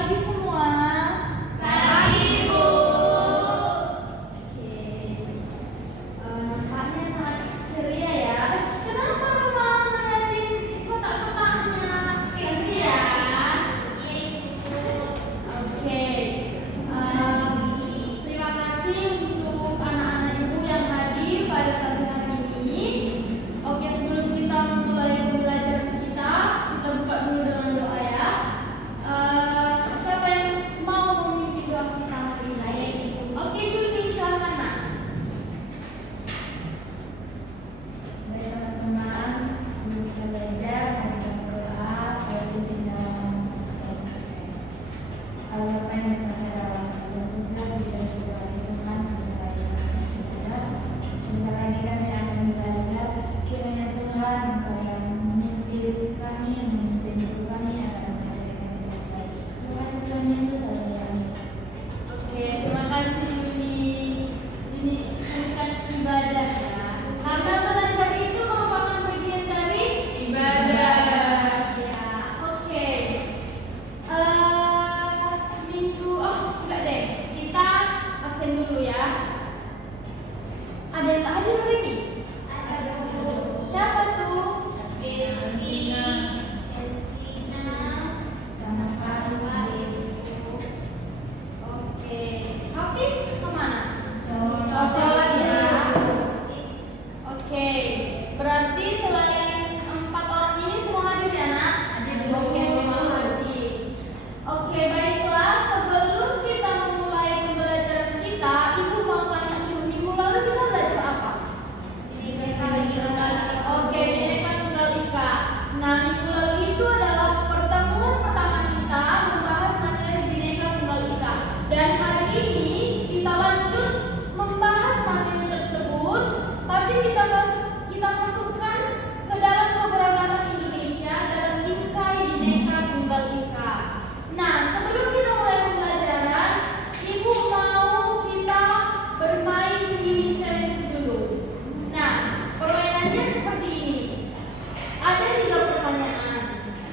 pagi semua. Pagi, Ibu. Oke. Nampaknya sangat ceria ya. Kenapa Mama ngeliatin kotak-kotaknya? Ini ya. Iya, Ibu. Oke. Terima kasih untuk anak-anak Ibu yang hadir pada pagi hari ini. Oke, sebelum kita memulai pembelajaran kita buka dulu dengan doa ya. Siapa yang mau memimpin doa kita hari ini? Saya, Ibu. Oke, Juni, silakan nak. Baik, teman-teman, sebelum kita belajar, mari kita berdoa. Saya pimpin dalam doa saya. Allah Bapa yang berada dalam kerajaan surga, puji syukur bagi Tuhan. Sebentar lagi kami belajar. Sebentar lagi kami akan belajar. Kiranya Tuhan Engkau yang memimpin kami, yang memimpin hidup kami, akan mengajari kami dengan baik. Terima kasih Tuhan Yesus. Amin. Oke, terima kasih Juni. Juni sebutkan ibadah ya. Karena belajar itu merupakan bagian dari ibadah. Ya, oke. Enggak deh. Kita absen dulu ya. Ada yang tak hadir hari ini? Ada, Bu. Siapa tuh? Elvina, sama Pak Hafiz. Oke. Hafiz kemana? Sholat. Sholat ya. Oke. Berarti selain 4 orang ini semua hadir ya nak? Hadir, Bu. Oke, terima kasih. Oke, baiklah. Sebelum kita memulai pembelajaran kita, Ibu mau tanya dulu, minggu lalu kita belajar apa? Bineka Tunggal Ika. Oke, Bineka Tunggal Ika. Nah, minggu lalu itu adalah pertemuan pertama kita membahas materi Bineka Tunggal Ika. Dan hari ini kita lanjut membahas materi tersebut, tapi kita masukkan ke dalam keberagaman Indonesia dalam bingkai Bineka Tunggal Ika. Nah, sebelum kita mulai pembelajaran, Ibu mau kita bermain mini challenge dulu. Nah, permainannya seperti ini. Ada 3 pertanyaan.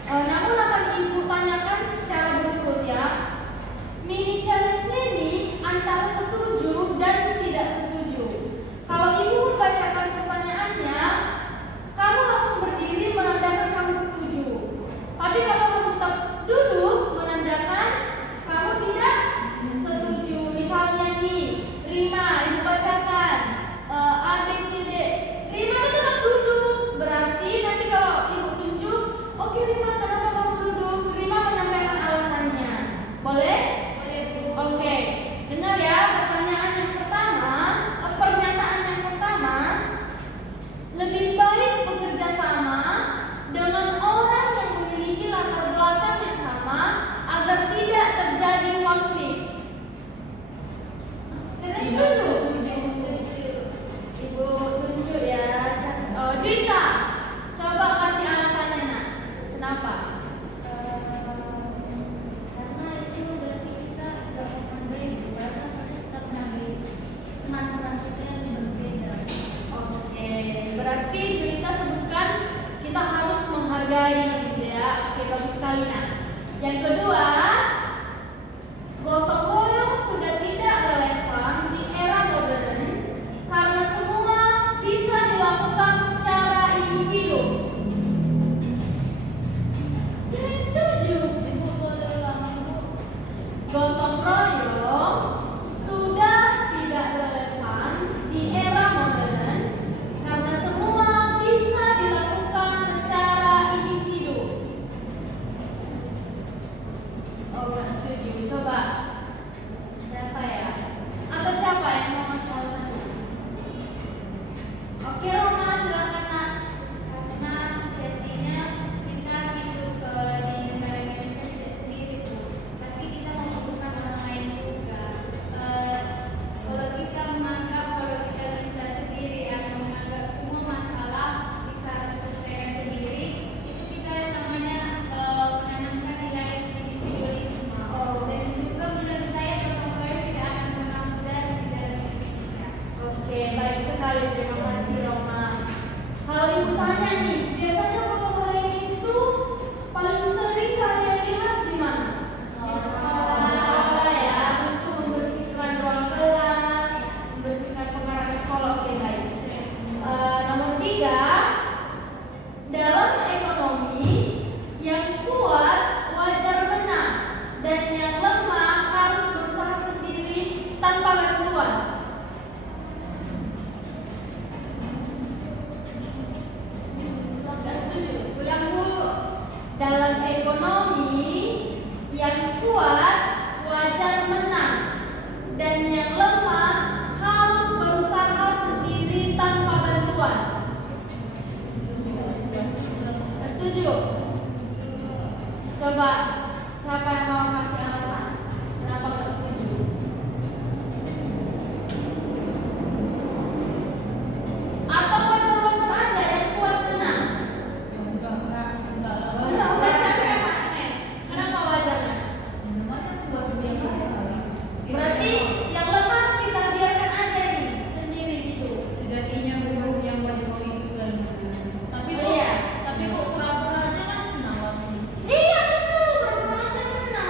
Namun akan Ibu tanyakan secara berurut ya. Mini challenge-nya ini antara setuju dan tidak setuju. Kalau Ibu membacakan pertanyaannya, kamu langsung berdiri menandakan kamu setuju. Tapi kalau kamu tetap duduk menandakan kamu tidak setuju. Misalnya nih, Rima, Ibu bacakan A, B, C, D. Rima itu tetap duduk. Berarti nanti kalau Ibu tunjuk, oke Rima, kenapa kamu duduk? Rima menyampaikan alasannya. Boleh? Boleh, Bu. Oke. Dengar ya, pertanyaan yang pertama, pernyataan yang pertama, lebih baik bekerja sama dengan orang yang memiliki latar belakang yang sama agar tidak terjadi konflik. Setuju? Ibu tunjuk ya. Cerita. Coba kasih alasannya nak. Kenapa? Karena itu berarti kita nggak menghargai karena kita menghargai teman-teman kita yang berbeda. Oke, berarti Junita sebutkan kita harus menghargai gitu ya. Oke, bagus sekali nak. Yang kedua, gotong royong sudah tidak relevan di era modern karena semua bisa dilakukan secara individu. Jadi setuju? Ibu boleh ulang, Ibu. Gotong royong sudah tidak relevan di era modern karena semua bisa dilakukan secara individu. Oh, nggak setuju. Coba Dalam ekonomi, yang kuat wajar menang, dan yang lemah harus berusaha sendiri tanpa bantuan. Setuju? Coba siapa yang mau kasih alasan? Kenapa nggak setuju? Atau wajar-wajar aja yang kuat menang? Enggak wajar ya Pak Ines. Kenapa wajarnya? Berarti yang lemah kita biarkan aja nih sendiri gitu. Sejatinya buruk yang wajib itu selalu Iya. tapi kok pura-pura aja kan menang waktu ini. Iya betul, pura-pura aja menang.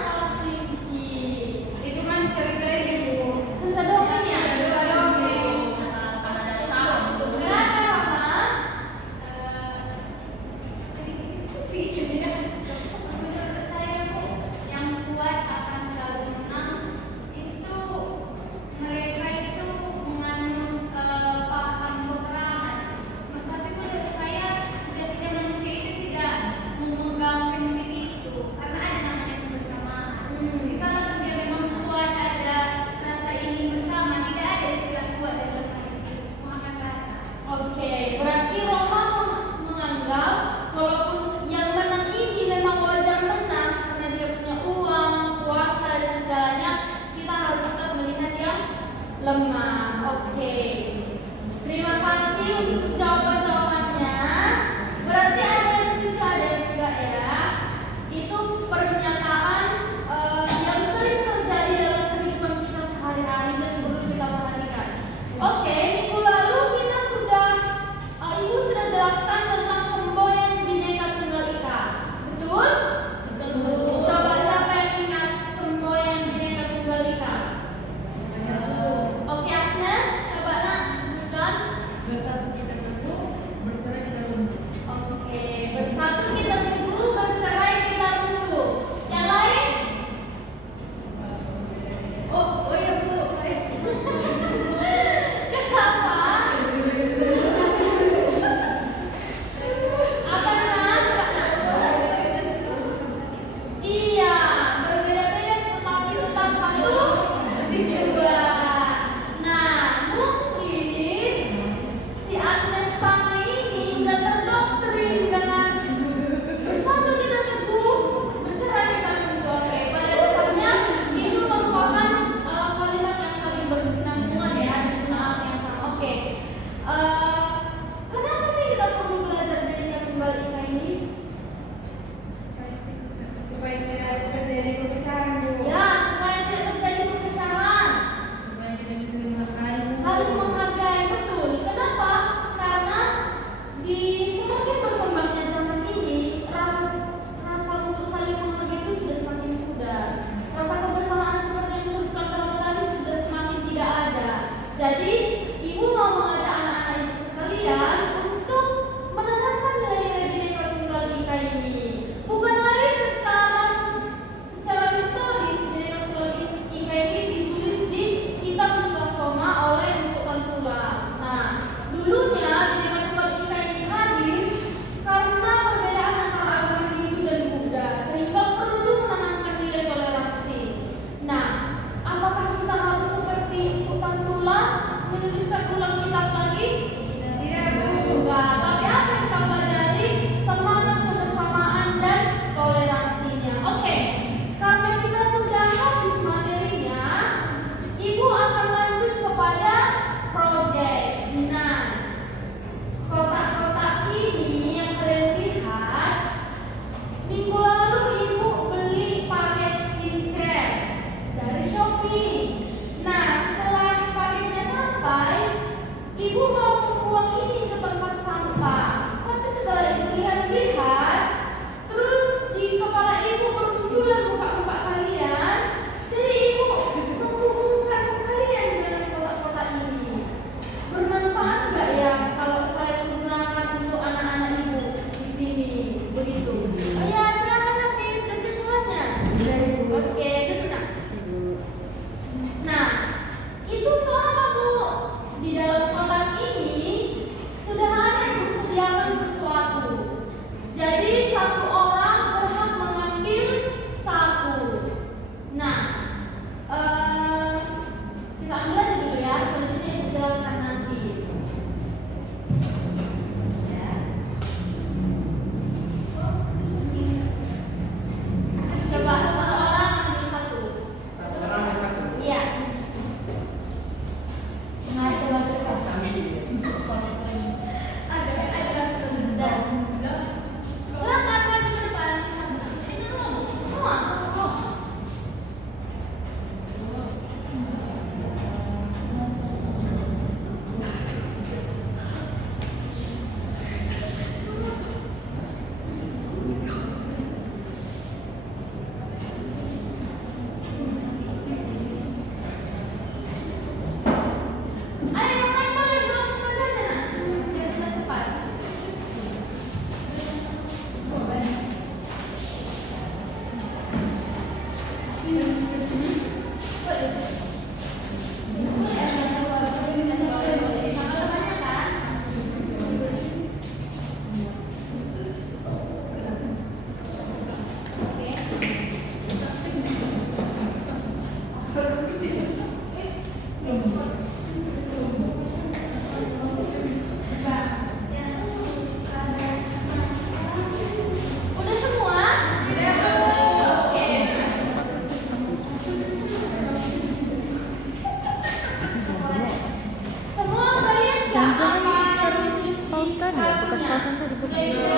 Indonesia.